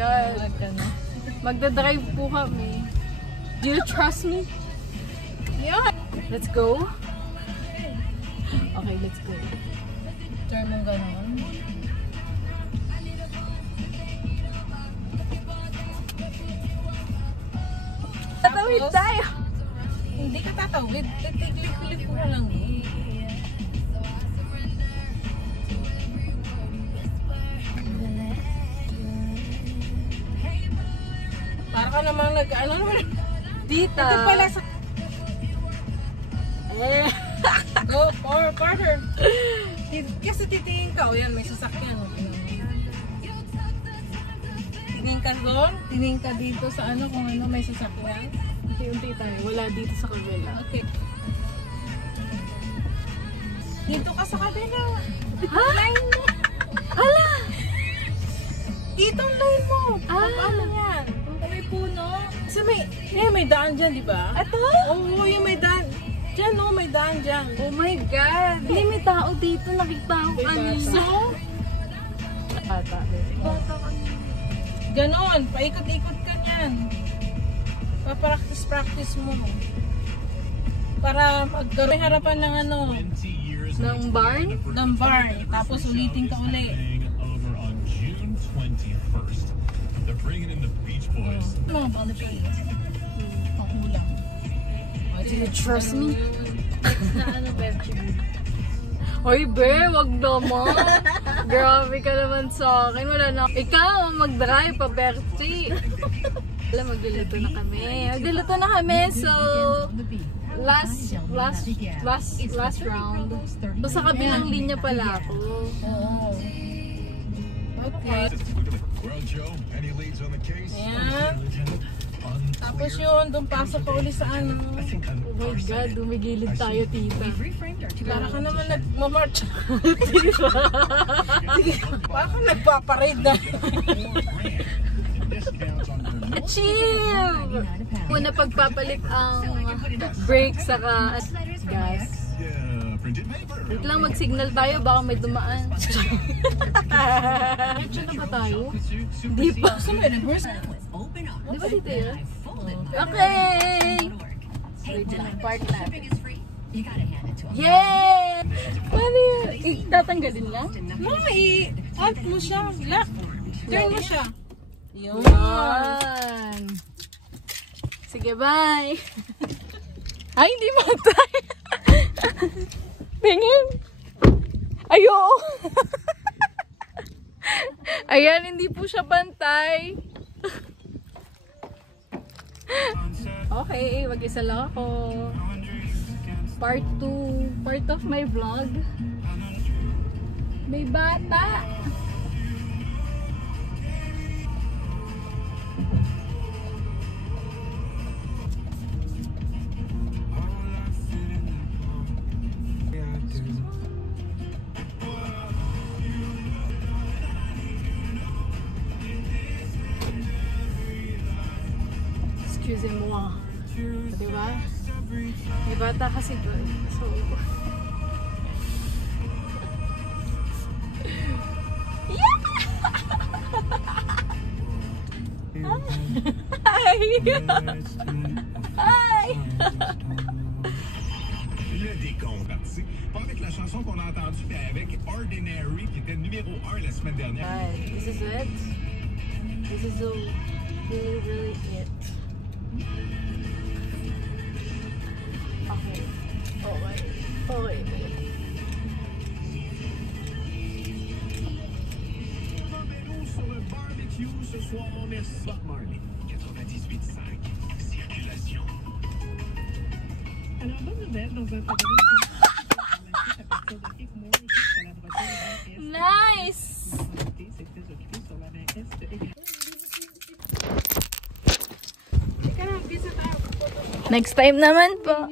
God. Magdadrive po kami. Do you trust me? Yeah. Let's go? Okay, let's go. Turn mong gano'n. Tatawid tayo! Hindi ka tatawid. Tiglik-lik ko lang. Para ka namang nag-ano naman. Tita! Ito pala sa... Go, partner! Kasi titingin ka. O yan, may sasakyan. Tingin ka doon. Tingin ka dito sa ano, kung ano may sasakyan. Unti-unti tayo. Wala dito sa kabila. Okay. Dito ka sa kabila. Ha? Line mo! Hala! Dito ang line mo. Ano yan? May puno. Kasi may daan dyan, di ba? Ito? Oo, yung may daan. Diyan, no, may daan dyan. Oh my God! Hindi may tao dito. Nakita ko kanina. So? Bata. Bata kanina. Ganon. Paikot-ikot ka niyan. Pa-practice mo. Para magkaroon may harapan ng ano. Ng barn? Ng barn. Tapos ulitin ka ulit. Mga boundary. Pakulang. Do you trust me? Next na ano, Bertie? Hoy, be, wag naman. Grabe ka naman sa akin. Wala na. Ikaw, mag-drive pa, Bertie. Alam, magluluto na kami. Magluluto na kami. So, last round. So, sa kabilang linya pala ako. Oo. Okay. Ayan. Tapos yun, doon pasok ka uli sa ano. Oh my God, dumigilid tayo, tita. Para ka naman nagmamarch. Para ka nagpaparade na. Achieve! Una pagpapalit ang brake saka gas. Wait lang, mag-signal tayo, baka may dumaan. Diyan na ba tayo? Di pa. Di ba dito yun? Okay! Wait lang, park natin. Yeah! Paano yun? Tatanggalin lang? No, i-out mo siya. Lock. Turn mo siya. Yun! Sige, bye! Ay, hindi matay! Tingin! Ayo! Ayan, hindi po siya pantay. Okay, mag-isa lang ako. Part 2. Part of my vlog. May bata! Excusez-moi. Diba? May bata kasi doon. So, yeah! Hi! Hi! Le décompte parti. Pas avec la chanson qu'on a entendue, mais avec Ordinary, qui était numéro 1 la semaine dernière. Right. This is it. This is really it. Okay. Okay. Sur le barbecue ce soir, merci. Bob Marley, 98.5, circulation. Alors, bonne nouvelle, dans un Nice! Next time naman po.